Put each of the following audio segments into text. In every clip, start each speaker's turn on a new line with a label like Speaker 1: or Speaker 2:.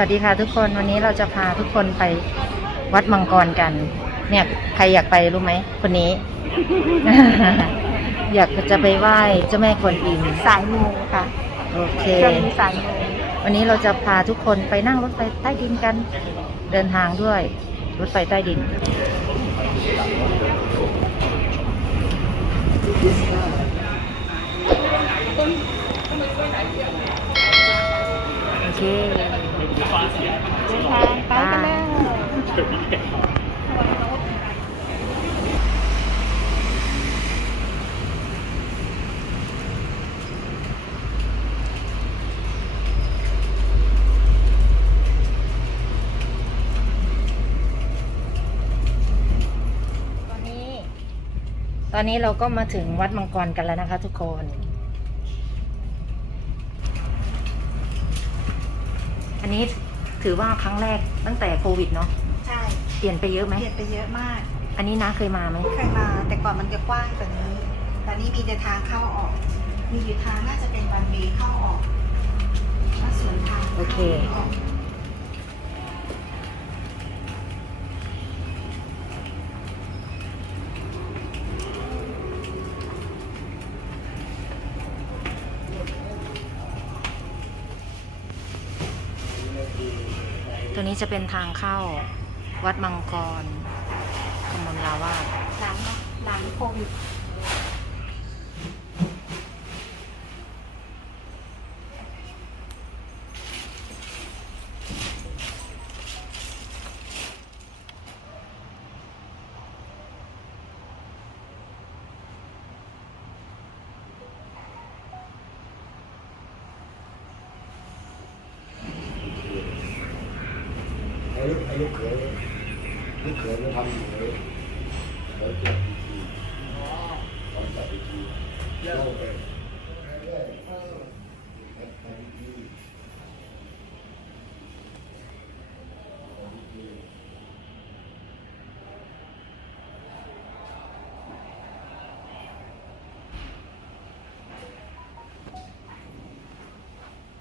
Speaker 1: วัสดีค่ะทุกคนวันนี้เราจะพาทุกคนไปวัดมังกรกัน เนี่ยใครอยากไปรู้ไหมคนนี้ อยากจะไปไหว้เจ้าแม่กวนอิม
Speaker 2: สายมูค่ะ
Speaker 1: โอเค
Speaker 2: ช่วงนี้สายมู
Speaker 1: วันนี้เราจะพาทุกคนไปนั่งรถไฟใต้ดินกัน เดินทางด้วยรถไฟใต้ดินโอเค
Speaker 2: เดินทางไปกันเลย
Speaker 1: ตอนนี้ตอนนี้เราก็มาถึงวัดมังกรกันแล้วนะคะทุกคน นนี้ถือว่าครั้งแรกตั้งแต่โควิดเนาะ
Speaker 2: ใช่
Speaker 1: เปลี่ยนไปเยอะไหม
Speaker 2: เปลี่ยนไปเยอะมาก
Speaker 1: อันนี้นะเคยมาไหม
Speaker 2: เคยมา แต่ก่อนมันจะกว้างกว่านี้ ตอนนี้มีแต่ทางเข้าออก มีอยู่ทางน่าจะเป็นวันเวเข้าออกถ้าสวนทาง
Speaker 1: โอเค
Speaker 2: ข้าออก
Speaker 1: ตัวนี้จะเป็นทางเข้าวัดมังกรกมลลาวาส
Speaker 2: หลังหลังโควิด
Speaker 3: อายุอายุเขยลูกเขยมาทำอยู่เลยแล้วเจ็ดปีทีทำจัดปีทีโลกเลย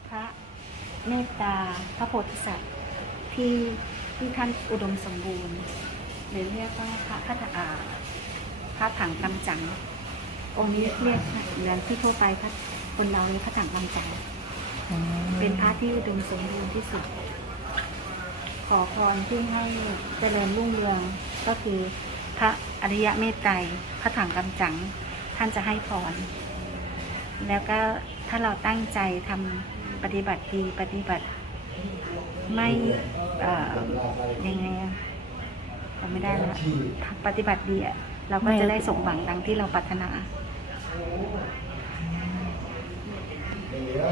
Speaker 2: พระเมตตาพระโพธิสัตว์ที่ ที่ท่านอุดมสมบูรณ์หรือเรียกว่าพระพัฒอาพระถังกำจัง องค์นี้เรียกเหมือนที่ทั่วไปพระคนเราเรียกพระถังกำจัง เป็นพระที่อุดมสมบูรณ์ที่สุด ขอพรที่ให้เจริญรุ่งเรืองก็คือพระอริยะเมตไตรพระถังกำจัง ท่านจะให้พร แล้วก็ถ้าเราตั้งใจทำปฏิบัติดีปฏิบัติไม่ ยังไงอะจำไม่ได้แล้วปฏิบัติดีอะเราก็จะได้สมหวังดังที่เราปรารถนา
Speaker 3: เหลือ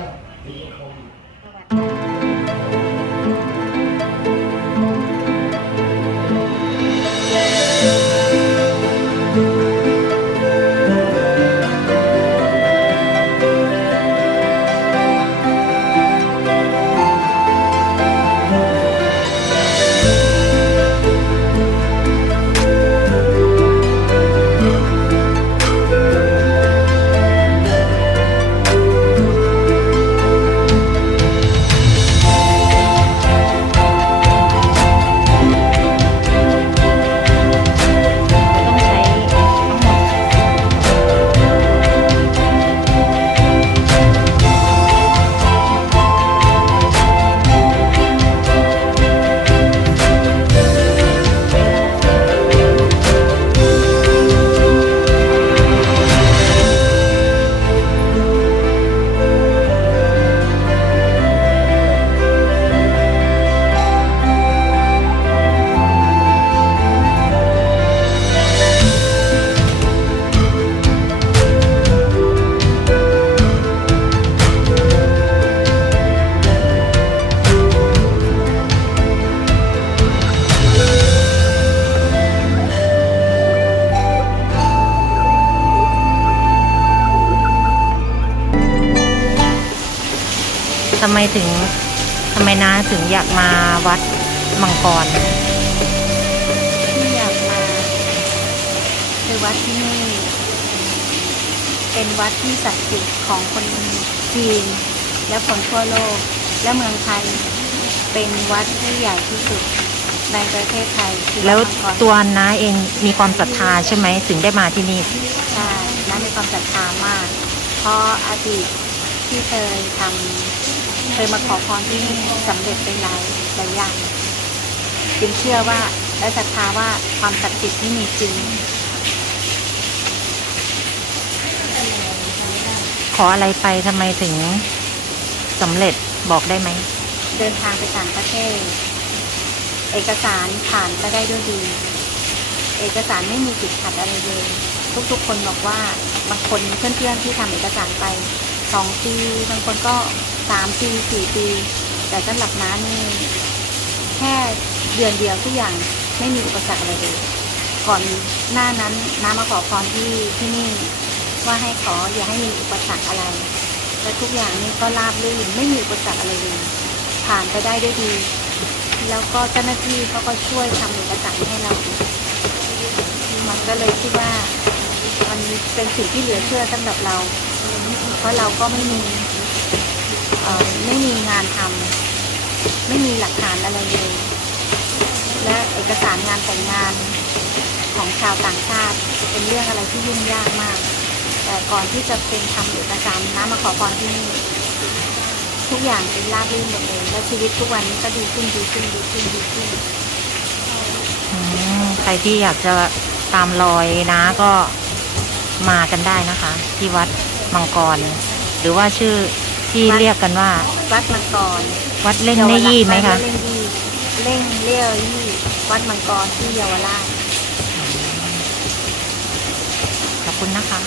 Speaker 3: ำ
Speaker 1: ไมถึงทำไมนะถึงอยากมาวัดมังกร
Speaker 2: ที่อยากมาคือวัดที่นี่ เป็นวัดที่ศักดิ์สิทธิ์ของคนจีน และคนทั่วโลก และเมืองไทย เป็นวัดที่ใหญ่ที่สุดในประเทศไทยคือ
Speaker 1: แล้ว
Speaker 2: ดมังกร
Speaker 1: ตัวน้าเองมีความศรัทธาใช่ไหมถึงได้มาที่นี่
Speaker 2: ใช่นั้นมีความศรัทธามาก เพราะอดีต ที่เคยทำเคยมาขอพรที่นี่สำเร็จไปหลายหลายอย่างจึงเชื่อว่าและศรัทธาว่าความศักดิ์สิทธิ์ที่มีจริง
Speaker 1: ขออะไรไปทำไมถึงสำเร็จบอกได้ไหม
Speaker 2: เดินทางไปต่างประเทศ เอกสารผ่านไปได้ด้วยดี เอกสารไม่มีติดขัดอะไรเลย ทุกๆคนบอกว่าบางคนเพื่อนๆที่ทำเอกสารไป สองปีบางคนก็สามปีสี่ปี แต่สำหรับน้านี่แค่เดือนเดียวทุกอย่างไม่มีอุปสรรคอะไรเลยก่อนหน้านั้นน้ามาขอพรที่ที่นี่ ว่าให้ขออย่าให้มีอุปสรรคอะไร และทุกอย่างนี่ก็ราบรื่นไม่มีอุปสรรคอะไรเลยผ่านไปได้ด้วยดี แล้วก็เจ้าหน้าที่เขาก็ช่วยทำเอกสารให้เรา มันก็เลยคิดว่ามันเป็นสิ่งที่เหลือเชื่อสำหรับเรา เพราะเราก็ไม่มีไม่มีงานทำไม่มีหลักฐานอะไรเลย และเอกสารงานแต่งงานของชาวต่างชาติเป็นเรื่องอะไรที่ยุ่งยากมาก แต่ก่อนที่จะเป็นทำเอกสารน้ามาขอพรที่นี่ทุกอย่างเป็นราบรื่นหมดเลยและชีวิตทุกวันนี้ก็ดีขึ้นดีขึ้นดีขึ้นดีขึ้น
Speaker 1: ใครที่อยากจะตามรอยนะก็มากันได้นะคะ ที่วัด มังกร หรือว่าชื่อที่
Speaker 2: วัด
Speaker 1: เรียกกันว่า
Speaker 2: วัดมังกร
Speaker 1: วัดเล่งเนยี่ไหมคะ
Speaker 2: เล่งยี่เล่งเลี้ยวยี่วัดมังกรที่เยาวราช
Speaker 1: ขอบคุณนะคะ